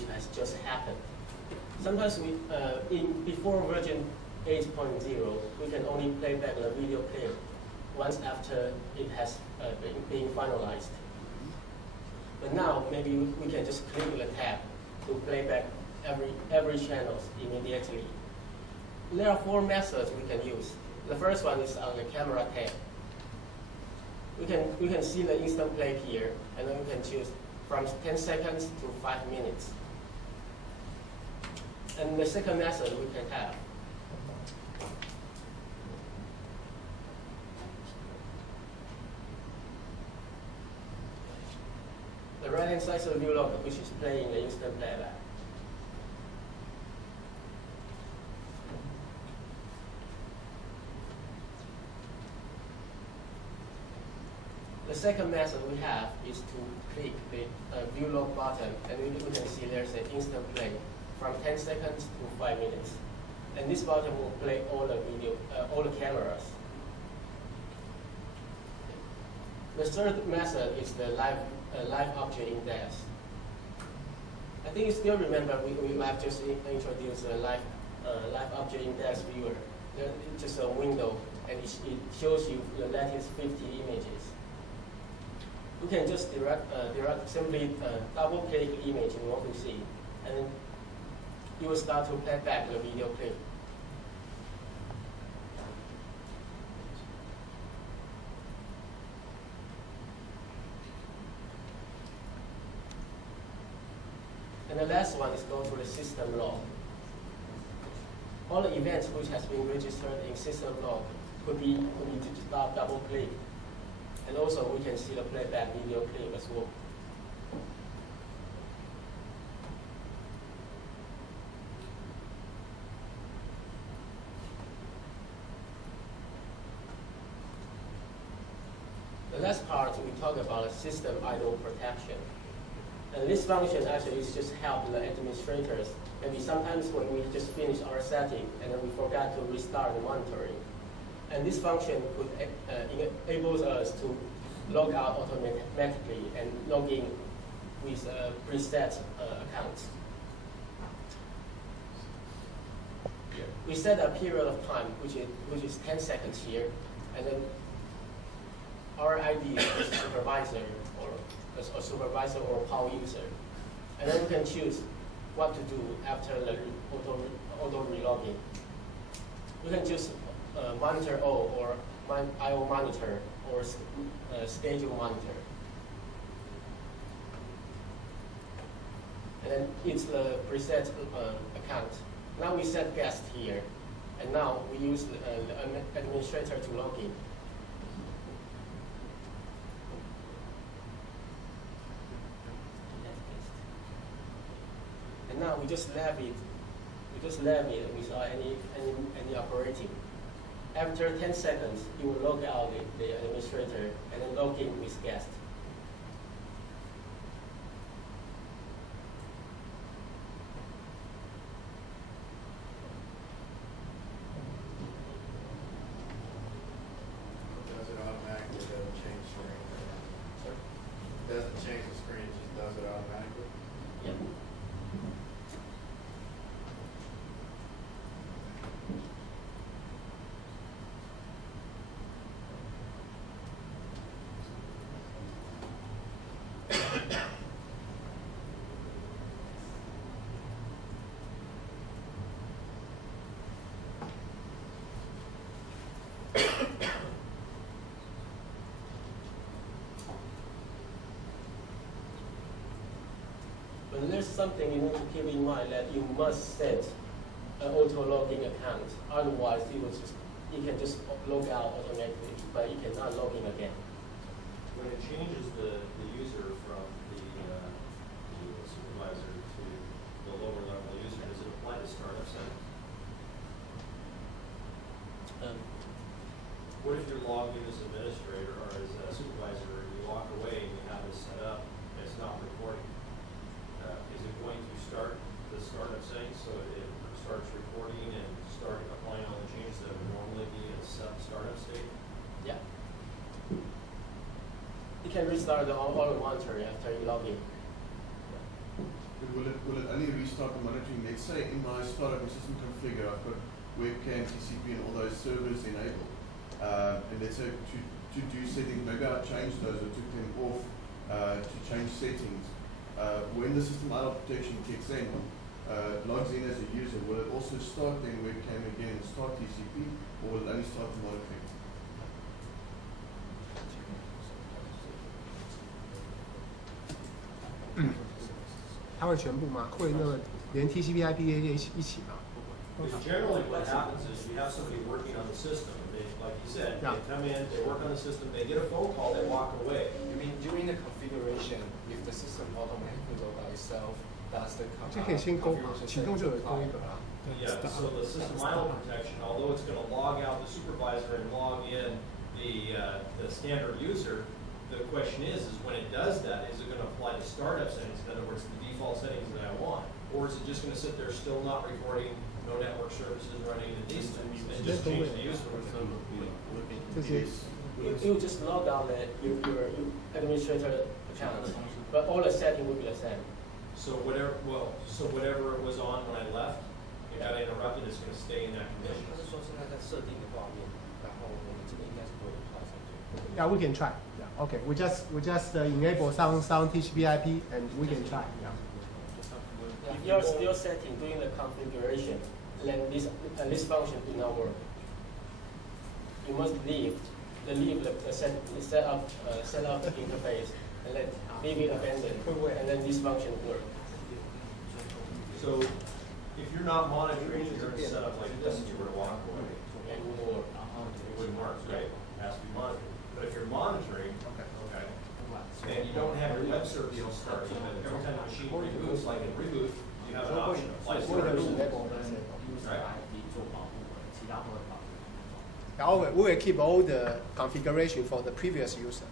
which has just happened. Sometimes before version 8.0, we can only play back the video clip once after it has been finalized. But now maybe we can just click the tab to play back every channel immediately. There are 4 methods we can use. The first one is on the camera tab. We can see the instant play here, and then we can choose from 10 seconds to 5 minutes. And the second method we can have the right-hand side of the view log, which is playing the instant playback. The second method we have is to click the view log button, and we can see there's an instant play from 10 seconds to 5 minutes. And this button will play all the video, all the cameras. The third method is the live object index. I think you still remember we have just introduced a live object index viewer. It's just a window, and it shows you the latest 50 images. You can just simply double click the image you want to see, and then you will start to play back the video clip. And the last one is go to the system log. All the events which has been registered in system log could be just double click. And also we can see the playback video clip as well. The last part we talk about system idle protection. And this function actually is just help the administrators. Maybe sometimes when we just finish our setting and then we forgot to restart the monitoring. And this function could enables us to log out automatically and log in with preset accounts. We set a period of time, which is 10 seconds here, and then our ID is supervisor or power user, and then we can choose what to do after the auto relogging. We can choose monitor O or IO monitor or schedule monitor. And then it's the preset account. Now we set guest here, and now we use the administrator to log in. And now we just leave it. We just leave it without any operating. After 10 seconds, you will log out the administrator and then log in with guest. Does it automatically? It doesn't change the screen. Sorry? It doesn't change the screen, it just does it automatically. Yeah. But there's something you need to keep in mind, that you must set an auto logging account. Otherwise, you can just log out automatically, but you cannot log in again. When it changes the user from the supervisor to the lower level user, does it apply to startup settings? What if you're logged in as administrator or as a supervisor, and you walk away and you have this set up and it's not recording? Is it going to start the startup setting so it starts recording and start applying all the changes that would normally be in a startup state? Yeah. You can restart the auto monitor after you log in. Will it start the monitoring, let's say in my startup system configure, I've got webcam, TCP, and all those servers enabled. And let's say to do settings, maybe I changed those or took them off to change settings. When the system idle protection kicks in, logs in as a user, will it also start then webcam again and start TCP, or will it only start the monitoring?它会全部吗？会那个连 TCP/IP 一起吗？ Because generally what happens is you have somebody working on the system, they, like you said, Yeah. they come in, they work on the system, they get a phone call, they walk away. You mean during the configuration, if the system automatically load by itself, does the 这可以先勾嘛， configuration 启动就有勾一个啦。 Yeah, so the system idle protection, although it's gonna log out the supervisor and log in the standard user, the question is when it does that, is it gonna apply to startup settings, in other words, the default settings that I want? Or is it just gonna sit there still not recording, no network services running in these things, and just change the user? 这些 You just log out your administrator account, but all the setting will be the same. So whatever it was on when I left, it got interrupted, it's gonna stay in that 他 condition. 是说现在在设定的画面，然后我们这个应该是不会有跑上去。 Yeah, we can try. Yeah, okay. We just enable some TCP/IP and we can try. Yeah. If you're still setting doing the configuration, then this function will not work. You must leave the setup interface and then leave it abandoned, and then this function will work. So if you're not monitoring, you're in a setup like this, and you were to walk away, It will work. it wouldn't work, right? It has to be monitored. But if you're monitoring, okay, and you don't have your web services starting, but every time the machine reboots, like in reboot, you have an option of flight services. Right? Yeah, we will keep all the configuration for the previous user,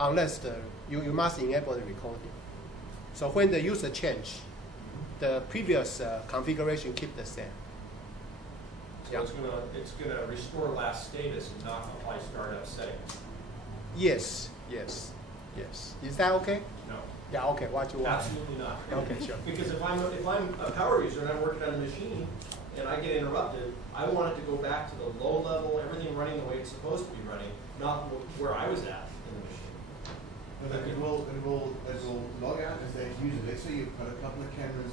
unless you must enable the recording. So when the user change, the previous configuration keep the same. So it's gonna restore last status and not apply startup settings. Yes. Is that okay? No, Yeah, okay. What you want? absolutely not. Okay, sure. Because if I'm a power user and I'm working on a machine and I get interrupted, I want it to go back to the low level, everything running the way it's supposed to be running, not where I was at in the machine. But it will log out as that user. Let's say you've got a couple of cameras,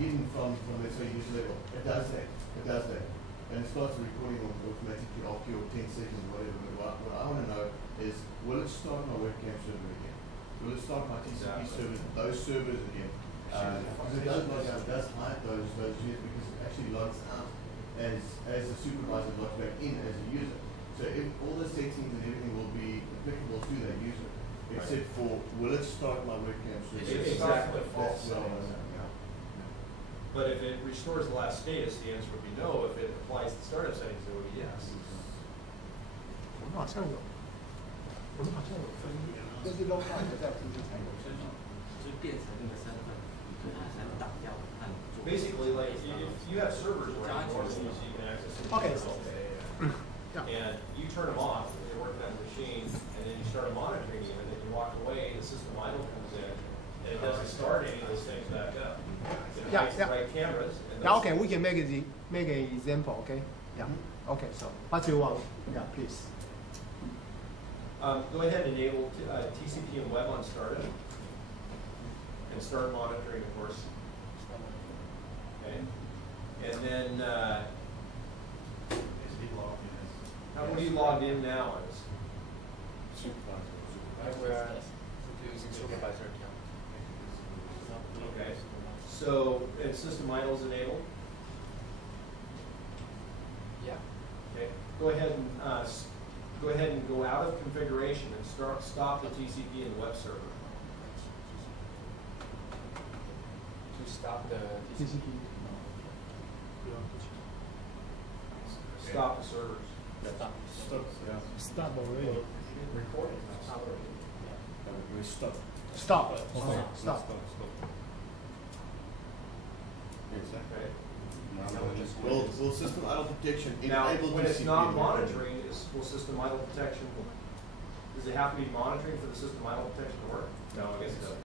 hidden from let's say user level. It does that, and it starts recording automatically after your 10 seconds or whatever. But what I want to know is, will it start my webcam server again? Will it start my TCP servers, those servers again? Because it does log out, it does hide those units because it actually logs out as a supervisor logs back in as a user. So if all the settings and everything will be applicable to that user, except for will it start my webcam server? Exactly. That's what I want to know. But if it restores the last status, the answer would be no. If it applies to startup settings, it would be yes. 我们好像有分裂，就是 low time 在 TCP 才有。就变成那个身份，才能挡掉按做。 Basically, like if you have servers running overseas, you can access them Okay. all day. And you turn them off, and you're working on the machine, and then you start monitoring them, and then you walk away, the system idle comes in, and it doesn't start any of those things back up. It hides the right cameras. And Yeah, those okay, we can make an example, okay? Yeah. Okay, so what you want? Yeah, please. Go ahead and enable TCP and web on startup, and start monitoring, of course. Okay, and then what are you logged in now as? We're using supervisor account. Okay, so and system idle is enabled. Yeah. Okay, go ahead and go out of configuration and stop the TCP and web server. To stop the TCP. Stop the servers. Stop already. recording. We stop. Stop. Okay. Stop. Okay. Will system idle protection Now, enable when it's TCP not and monitoring, will system idle protection, does it have to be monitoring for the system idle protection to work? No, I guess it doesn't.